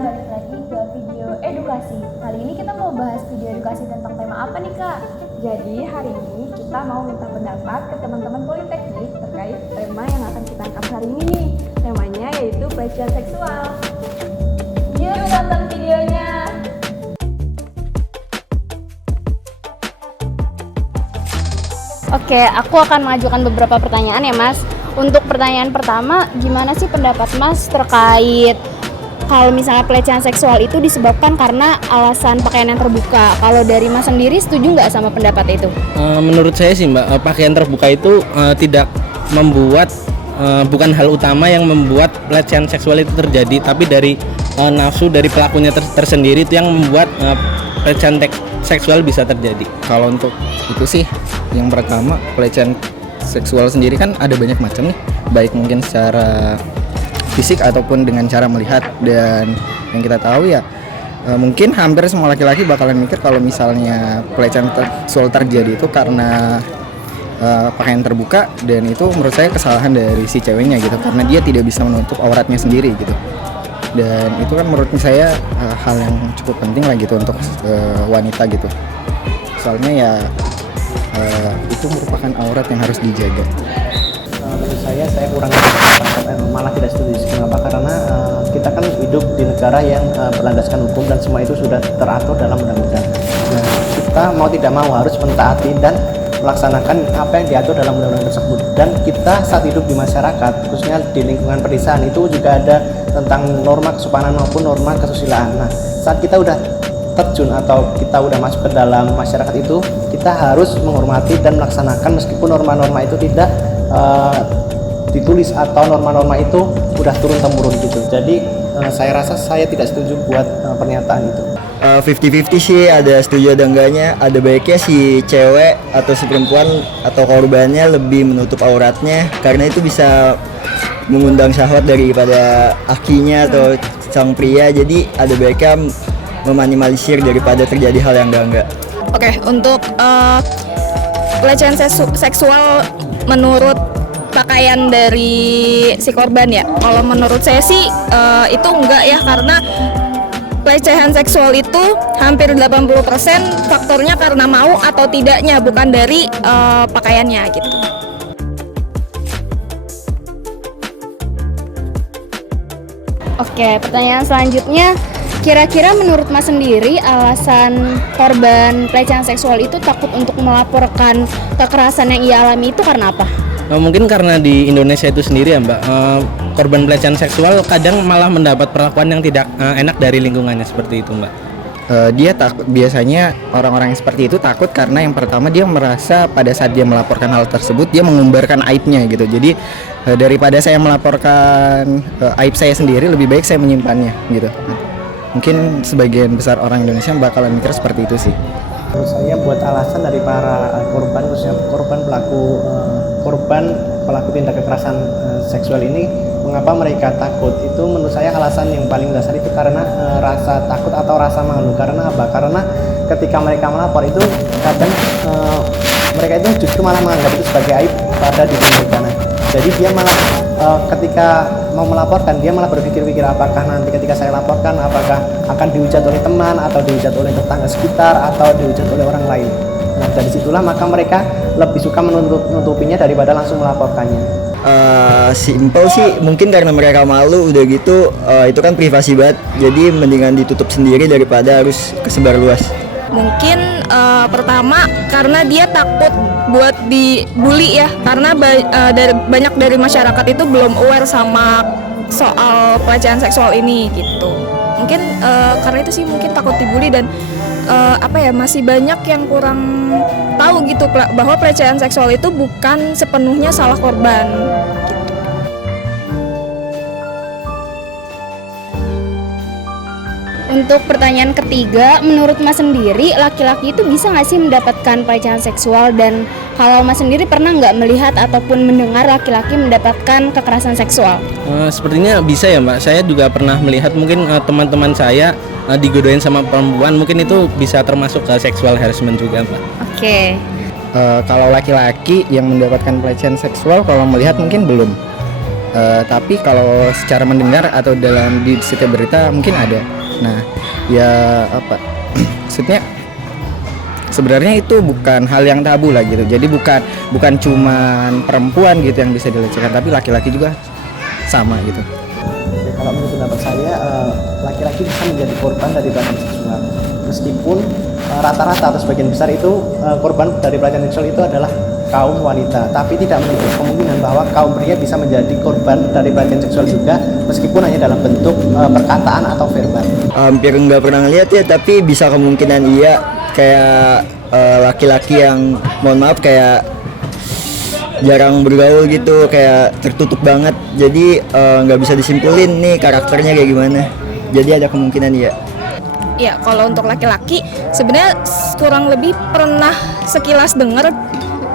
balik lagi ke video edukasi. Kali ini kita mau bahas video edukasi tentang tema apa nih Kak? Jadi hari ini kita mau minta pendapat ke teman-teman politeknik terkait tema yang akan kita angkat hari ini nih. Temanya yaitu pelecehan seksual. Yuk tonton videonya! Oke, aku akan mengajukan beberapa pertanyaan ya Mas. Untuk pertanyaan pertama, gimana sih pendapat Mas terkait kalau misalnya pelecehan seksual itu disebabkan karena alasan pakaian yang terbuka? Kalau dari Mas sendiri setuju nggak sama pendapat itu? Menurut saya sih Mbak, pakaian terbuka itu tidak membuat bukan hal utama yang membuat pelecehan seksual itu terjadi, tapi dari nafsu dari pelakunya tersendiri itu yang membuat pelecehan seksual bisa terjadi. Kalau untuk itu sih, yang pertama pelecehan seksual sendiri kan ada banyak macam nih, baik mungkin secara fisik ataupun dengan cara melihat. Dan yang kita tahu ya mungkin hampir semua laki-laki bakalan mikir kalau misalnya pelecehan seksual terjadi itu karena pakaian terbuka, dan itu menurut saya kesalahan dari si ceweknya gitu, karena dia tidak bisa menutup auratnya sendiri gitu. Dan itu kan menurut saya hal yang cukup penting lah gitu untuk wanita gitu, soalnya ya itu merupakan aurat yang harus dijaga. Menurut saya kurang malah tidak setuju. Kenapa? Karena kita kan hidup di negara yang berlandaskan hukum dan semua itu sudah teratur dalam undang-undang. Nah, kita mau tidak mau harus mentaati dan melaksanakan apa yang diatur dalam undang-undang tersebut. Dan kita saat hidup di masyarakat, khususnya di lingkungan pedesaan, itu juga ada tentang norma kesopanan maupun norma kesusilaan. Nah, saat kita udah terjun atau kita udah masuk ke dalam masyarakat itu, kita harus menghormati dan melaksanakan meskipun norma-norma itu tidak ditulis atau norma-norma itu udah turun-temurun gitu. Jadi saya rasa saya tidak setuju buat pernyataan itu. 50-50 sih, ada setuju ada enggaknya. Ada baiknya si cewek atau si perempuan atau korbannya lebih menutup auratnya, karena itu bisa mengundang syahwat daripada akinya atau sang pria. Jadi ada baiknya meminimalisir daripada terjadi hal yang enggak. Oke, untuk pelecehan seksual menurut pakaian dari si korban ya. Kalau menurut saya sih itu enggak ya, karena pelecehan seksual itu hampir 80% faktornya karena mau atau tidaknya, bukan dari pakaiannya gitu. Oke, pertanyaan selanjutnya, kira-kira menurut Mas sendiri alasan korban pelecehan seksual itu takut untuk melaporkan kekerasan yang ia alami itu karena apa? Mungkin karena di Indonesia itu sendiri ya Mbak, korban pelecehan seksual kadang malah mendapat perlakuan yang tidak enak dari lingkungannya, seperti itu Mbak. Dia takut, biasanya orang-orang yang seperti itu takut karena yang pertama dia merasa pada saat dia melaporkan hal tersebut dia mengumbarkan aibnya gitu. Jadi daripada saya melaporkan aib saya sendiri, lebih baik saya menyimpannya gitu. Mungkin sebagian besar orang Indonesia bakalan mikir seperti itu sih. Menurut saya buat alasan dari para korban, khususnya korban pelaku tindak kekerasan seksual ini, mengapa mereka takut, itu menurut saya alasan yang paling dasar itu karena rasa takut atau rasa malu. Karena apa? Karena ketika mereka melapor itu kadang mereka itu justru malah menganggap itu sebagai aib pada diri mereka. Jadi dia malah ketika mau melaporkan, dia malah berpikir-pikir apakah nanti ketika saya laporkan apakah akan dihujat oleh teman atau dihujat oleh tetangga sekitar atau dihujat oleh orang lain. Nah, dari situlah maka mereka lebih suka menutupinya daripada langsung melaporkannya. Simple sih, mungkin karena mereka malu, udah gitu itu kan privasi banget, jadi mendingan ditutup sendiri daripada harus kesebar luas. Mungkin pertama karena dia takut buat dibully ya, karena banyak dari masyarakat itu belum aware sama soal pelecehan seksual ini gitu. Mungkin karena itu sih, mungkin takut dibully dan masih banyak yang kurang tahu gitu bahwa pelecehan seksual itu bukan sepenuhnya salah korban gitu. Untuk pertanyaan ketiga, menurut Mas sendiri laki-laki itu bisa nggak sih mendapatkan pelecehan seksual, dan kalau Mas sendiri pernah nggak melihat ataupun mendengar laki-laki mendapatkan kekerasan seksual? Sepertinya bisa ya Mbak. Saya juga pernah melihat mungkin teman-teman saya digodain sama perempuan, mungkin itu bisa termasuk ke sexual harassment juga Mbak. Oke. Kalau laki-laki yang mendapatkan pelecehan seksual, kalau melihat mungkin belum. Tapi kalau secara mendengar atau dalam di setiap berita mungkin ada. Nah, ya apa? Maksudnya sebenarnya itu bukan hal yang tabu lah gitu. Jadi bukan cuman perempuan gitu yang bisa dilecehkan, tapi laki-laki juga sama gitu. Ya, kalau menurut pendapat saya, laki-laki bisa menjadi korban dari pelecehan seksual. Meskipun rata-rata atau sebagian besar itu korban dari pelecehan seksual itu adalah kaum wanita, tapi tidak menutup kemungkinan bahwa kaum pria bisa menjadi korban dari pelecehan seksual juga, meskipun hanya dalam bentuk perkataan atau verbal. Hampir nggak pernah ngeliat ya, tapi bisa kemungkinan iya. Kayak laki-laki yang mohon maaf kayak jarang bergaul gitu, kayak tertutup banget, jadi nggak bisa disimpulin nih karakternya kayak gimana. Jadi ada kemungkinan ya. Ya, kalau untuk laki-laki sebenarnya kurang lebih pernah sekilas dengar,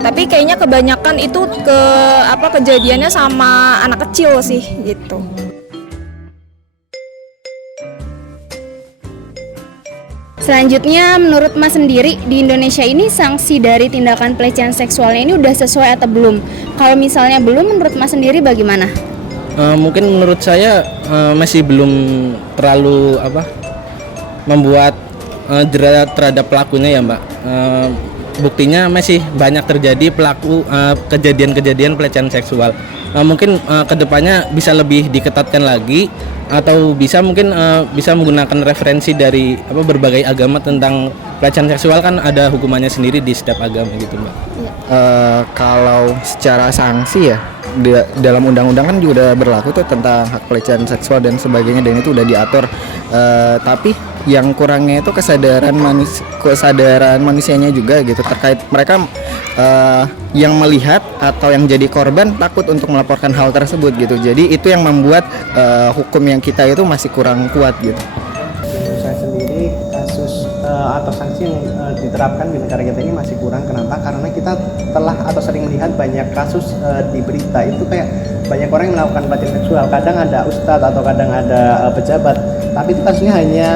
tapi kayaknya kebanyakan itu kejadiannya sama anak kecil sih gitu. Selanjutnya, menurut Mas sendiri, di Indonesia ini sanksi dari tindakan pelecehan seksualnya ini udah sesuai atau belum? Kalau misalnya belum, menurut Mas sendiri bagaimana? Mungkin menurut saya masih belum terlalu membuat jerat terhadap pelakunya ya Mbak. Buktinya masih banyak terjadi pelaku kejadian-kejadian pelecehan seksual. Mungkin kedepannya bisa lebih diketatkan lagi, atau bisa menggunakan referensi dari berbagai agama tentang pelecehan seksual, kan ada hukumannya sendiri di setiap agama gitu Mbak. Kalau secara sanksi ya, dalam undang-undang kan juga udah berlaku tuh tentang hak pelecehan seksual dan sebagainya, dan itu udah diatur. Tapi yang kurangnya itu kesadaran manusianya juga gitu, terkait mereka yang melihat atau yang jadi korban takut untuk melaporkan hal tersebut gitu. Jadi itu yang membuat hukum yang kita itu masih kurang kuat gitu. Menurut saya sendiri, kasus atau sanksi yang diterapkan di negara kita ini masih kurang. Kenapa? Karena kita telah atau sering melihat banyak kasus di berita itu kayak banyak orang yang melakukan pelecehan seksual. Kadang ada ustadz atau kadang ada pejabat, tapi itu kasusnya hanya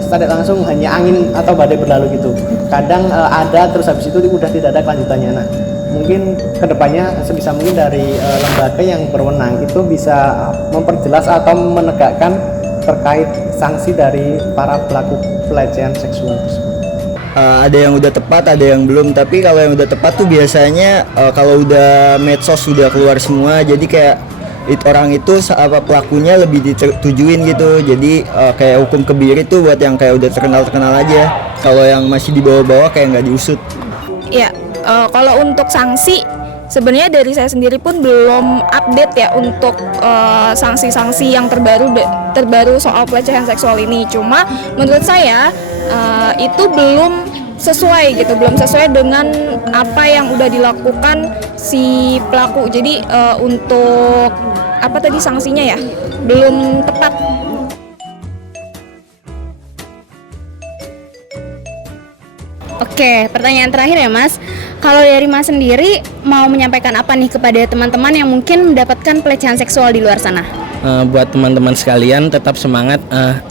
secara langsung hanya angin atau badai berlalu gitu. Kadang ada, terus habis itu udah tidak ada kelanjutannya. Nah, mungkin kedepannya sebisa mungkin dari lembaga yang berwenang itu bisa memperjelas atau menegakkan terkait sanksi dari para pelaku pelecehan seksual tersebut. Ada yang udah tepat, ada yang belum. Tapi kalau yang udah tepat tuh biasanya kalau udah medsos sudah keluar semua, jadi kayak orang itu pelakunya lebih ditujuin gitu. Jadi kayak hukum kebiri tuh buat yang kayak udah terkenal aja. Kalau yang masih di bawah-bawah kayak nggak diusut. Ya, kalau untuk sanksi sebenarnya dari saya sendiri pun belum update ya untuk sanksi-sanksi yang terbaru soal pelecehan seksual ini. Cuma menurut saya itu belum sesuai gitu, belum sesuai dengan apa yang udah dilakukan si pelaku. Jadi untuk sanksinya ya belum tepat. Oke, pertanyaan terakhir ya Mas. Kalau dari Mas sendiri mau menyampaikan apa nih kepada teman-teman yang mungkin mendapatkan pelecehan seksual di luar sana? Buat teman-teman sekalian, tetap semangat.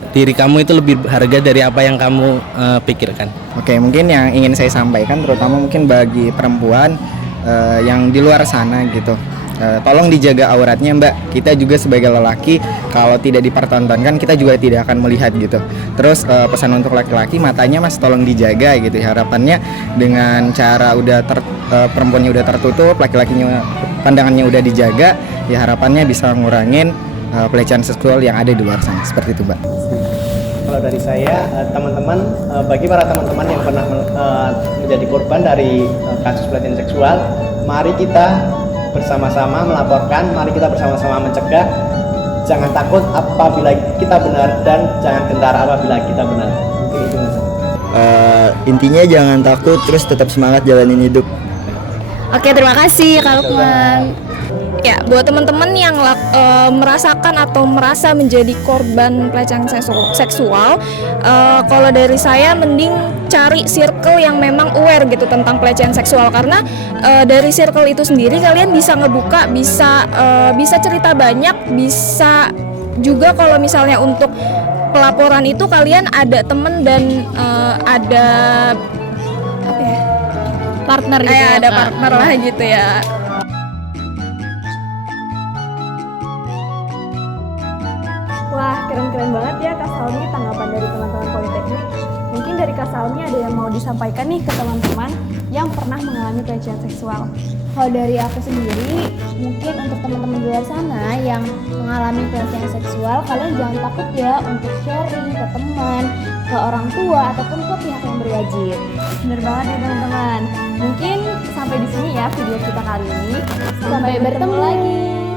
Diri kamu itu lebih berharga dari apa yang kamu pikirkan. Oke, mungkin yang ingin saya sampaikan terutama mungkin bagi perempuan yang di luar sana gitu. Tolong dijaga auratnya Mbak. Kita juga sebagai lelaki kalau tidak dipertontonkan kita juga tidak akan melihat gitu. Terus pesan untuk laki-laki, matanya Mas tolong dijaga gitu. Harapannya dengan cara perempuannya udah tertutup, laki-lakinya pandangannya udah dijaga, ya harapannya bisa ngurangin pelecehan seksual yang ada di luar sana. Seperti itu Mbak. Kalau dari saya, teman-teman, bagi para teman-teman yang pernah menjadi korban dari kasus pelecehan seksual, mari kita bersama-sama melaporkan, mari kita bersama-sama mencegah. Jangan takut apabila kita benar dan jangan gentar apabila kita benar. Mungkin itu Intinya jangan takut, terus tetap semangat jalanin hidup. Oke, terima kasih Kak Lukman. Ya, buat teman-teman yang merasakan atau merasa menjadi korban pelecehan seksual, kalau dari saya mending cari circle yang memang aware gitu tentang pelecehan seksual, karena dari circle itu sendiri kalian bisa ngebuka, bisa cerita banyak, bisa juga kalau misalnya untuk pelaporan itu kalian ada temen dan ada Partner gitu ada Kak. partner lah gitu ya. Wah, keren-keren banget ya Kak Salmi tanggapan dari teman-teman Politeknik. Mungkin dari Kak Salmi ada yang mau disampaikan nih ke teman-teman yang pernah mengalami pelecehan seksual. Kalau dari aku sendiri, mungkin untuk teman-teman di luar sana yang mengalami pelecehan seksual, kalian jangan takut ya untuk sharing ke teman, ke orang tua, ataupun ke pihak yang berwajib. Bener banget ya teman-teman. Mungkin sampai di sini ya video kita kali ini. Sampai bertemu lagi.